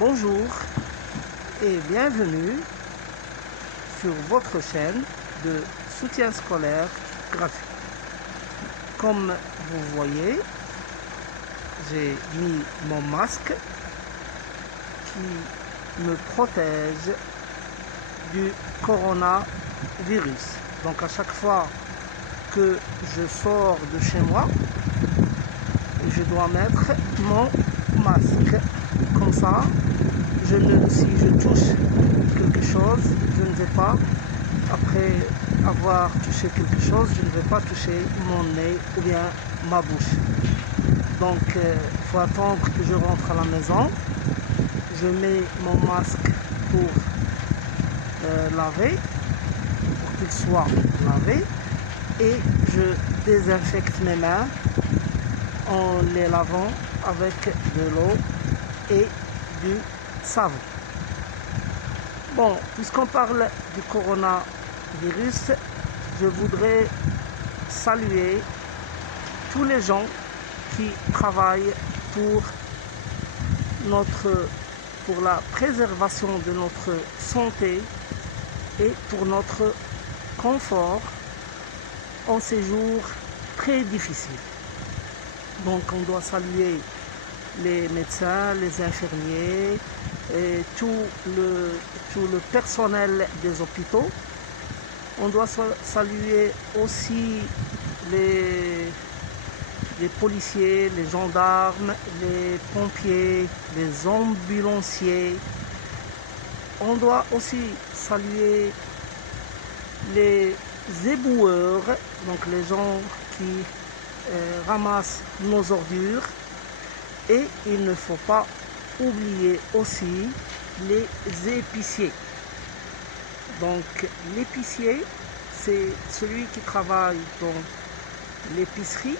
Bonjour et bienvenue sur votre chaîne de soutien scolaire gratuit. Comme vous voyez, j'ai mis mon masque qui me protège du coronavirus. Donc à chaque fois que je sors de chez moi, je dois mettre mon masque. Comme ça, si je touche quelque chose, je ne vais pas, après avoir touché quelque chose, je ne vais pas toucher mon nez ou bien ma bouche. Donc, il faut attendre que je rentre à la maison. Je mets mon masque pour laver, pour qu'il soit lavé. Et je désinfecte mes mains en les lavant avec de l'eau et du savon. Bon, puisqu'on parle du coronavirus, je voudrais saluer tous les gens qui travaillent pour la préservation de notre santé et pour notre confort en ces jours très difficiles. Donc on doit saluer les médecins, les infirmiers et tout le personnel des hôpitaux. On doit saluer aussi les policiers, les gendarmes, les pompiers, les ambulanciers. On doit aussi saluer les éboueurs, donc les gens qui ramassent nos ordures. Et il ne faut pas oublier aussi les épiciers. Donc l'épicier, c'est celui qui travaille dans l'épicerie.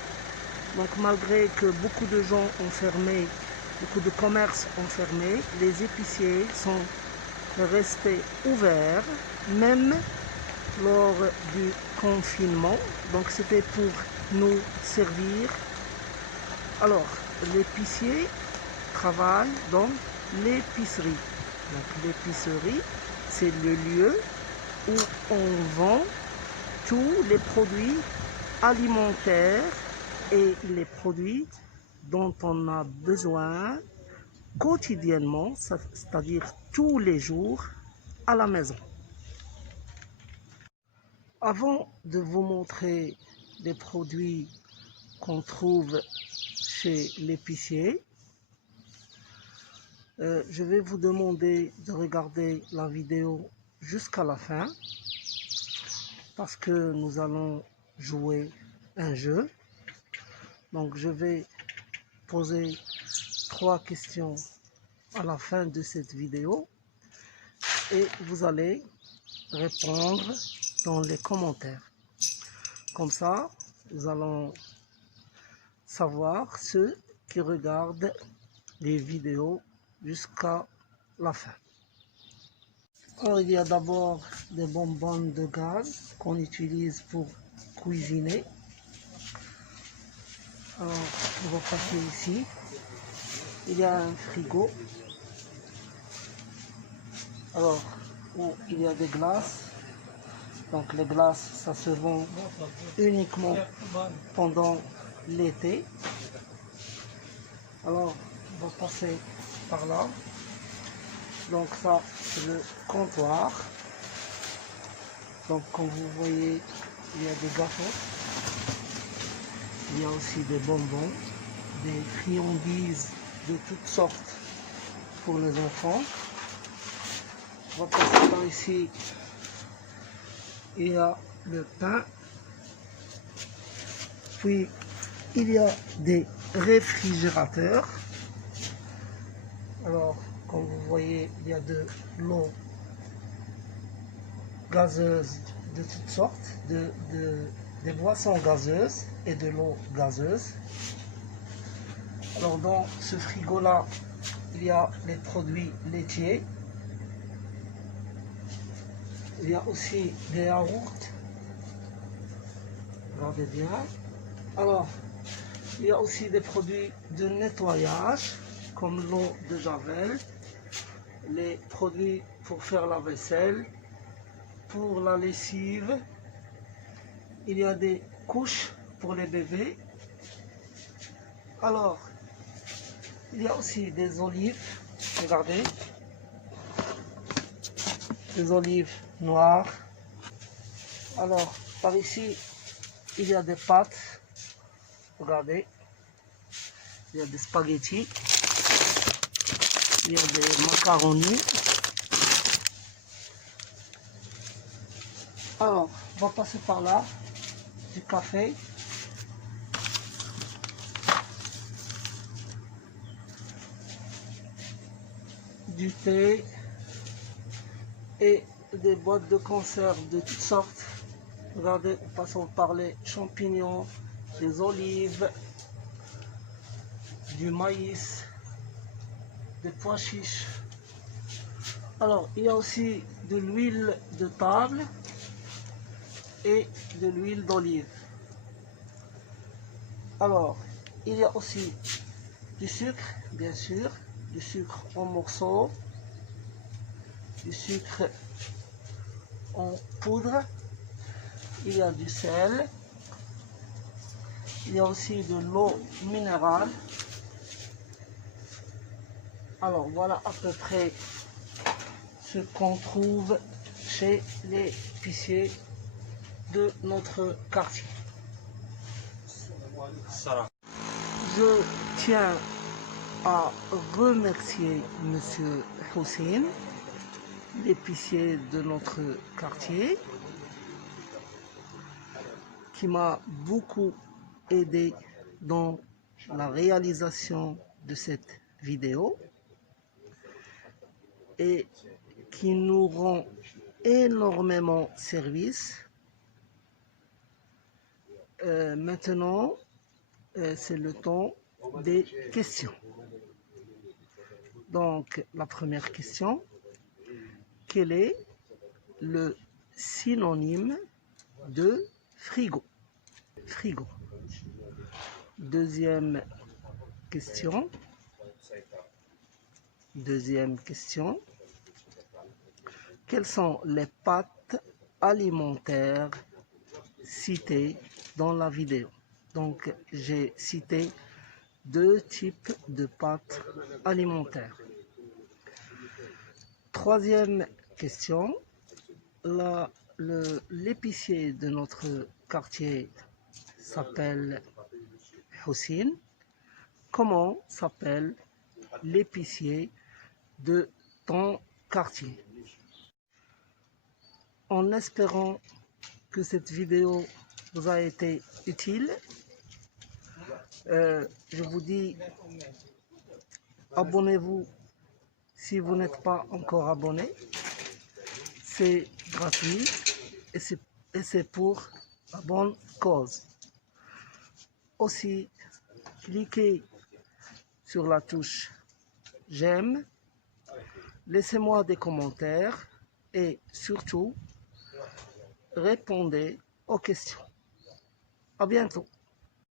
Donc malgré que beaucoup de gens ont fermé, beaucoup de commerces ont fermé, les épiciers sont restés ouverts, même lors du confinement. Donc c'était pour nous servir. Alors, l'épicier travaille dans l'épicerie. Donc l'épicerie, c'est le lieu où on vend tous les produits alimentaires et les produits dont on a besoin quotidiennement, c'est-à-dire tous les jours à la maison. Avant de vous montrer les produits qu'on trouve chez l'épicier, je vais vous demander de regarder la vidéo jusqu'à la fin parce que nous allons jouer un jeu. Donc je vais poser 3 questions à la fin de cette vidéo et vous allez répondre dans les commentaires. Comme ça, nous allons savoir ceux qui regardent les vidéos jusqu'à la fin. Alors, il y a d'abord des bonbonnes de gaz qu'on utilise pour cuisiner. Alors, on va passer ici. Il y a un frigo. Alors, où il y a des glaces. Donc les glaces, ça se vend uniquement pendant l'été. Alors, on va passer par là. Donc ça, c'est le comptoir. Donc comme vous voyez, il y a des gâteaux. Il y a aussi des bonbons, des friandises de toutes sortes pour les enfants. On va passer par ici. Il y a le pain. Puis il y a des réfrigérateurs. Alors, comme vous voyez, il y a de l'eau gazeuse de toutes sortes, des boissons gazeuses et de l'eau gazeuse. Alors, dans ce frigo-là, il y a les produits laitiers. Il y a aussi des yaourts. Regardez bien. Alors, il y a aussi des produits de nettoyage, comme l'eau de Javel, les produits pour faire la vaisselle, pour la lessive. Il y a des couches pour les bébés. Alors, il y a aussi des olives, regardez, des olives noires. Alors, par ici, il y a des pâtes, regardez, il y a des spaghettis, il y a des macaronis. Alors, on va passer par là, du café. Du thé et des boîtes de conserve de toutes sortes. Regardez, passons par les champignons, des olives, du maïs, des pois chiches. Alors, il y a aussi de l'huile de table et de l'huile d'olive. Alors, il y a aussi du sucre, bien sûr, du sucre en morceaux, du sucre en poudre, il y a du sel, il y a aussi de l'eau minérale. Alors voilà à peu près ce qu'on trouve chez les épiciers de notre quartier. Je tiens à remercier Monsieur Hussein, l'épicier de notre quartier, qui m'a beaucoup aidé dans la réalisation de cette vidéo et qui nous rend énormément service. Maintenant, c'est le temps des questions. Donc, la première question, quel est le synonyme de frigo? Frigo. Deuxième question. Quelles sont les pâtes alimentaires citées dans la vidéo? Donc, j'ai cité 2 types de pâtes alimentaires. Troisième question, l'épicier de notre quartier s'appelle Hussein. Comment s'appelle l'épicier de ton quartier? En espérant que cette vidéo vous a été utile, je vous dis abonnez-vous si vous n'êtes pas encore abonné. C'est gratuit et c'est pour la bonne cause. Aussi, cliquez sur la touche j'aime, laissez-moi des commentaires et surtout, répondez aux questions. À bientôt.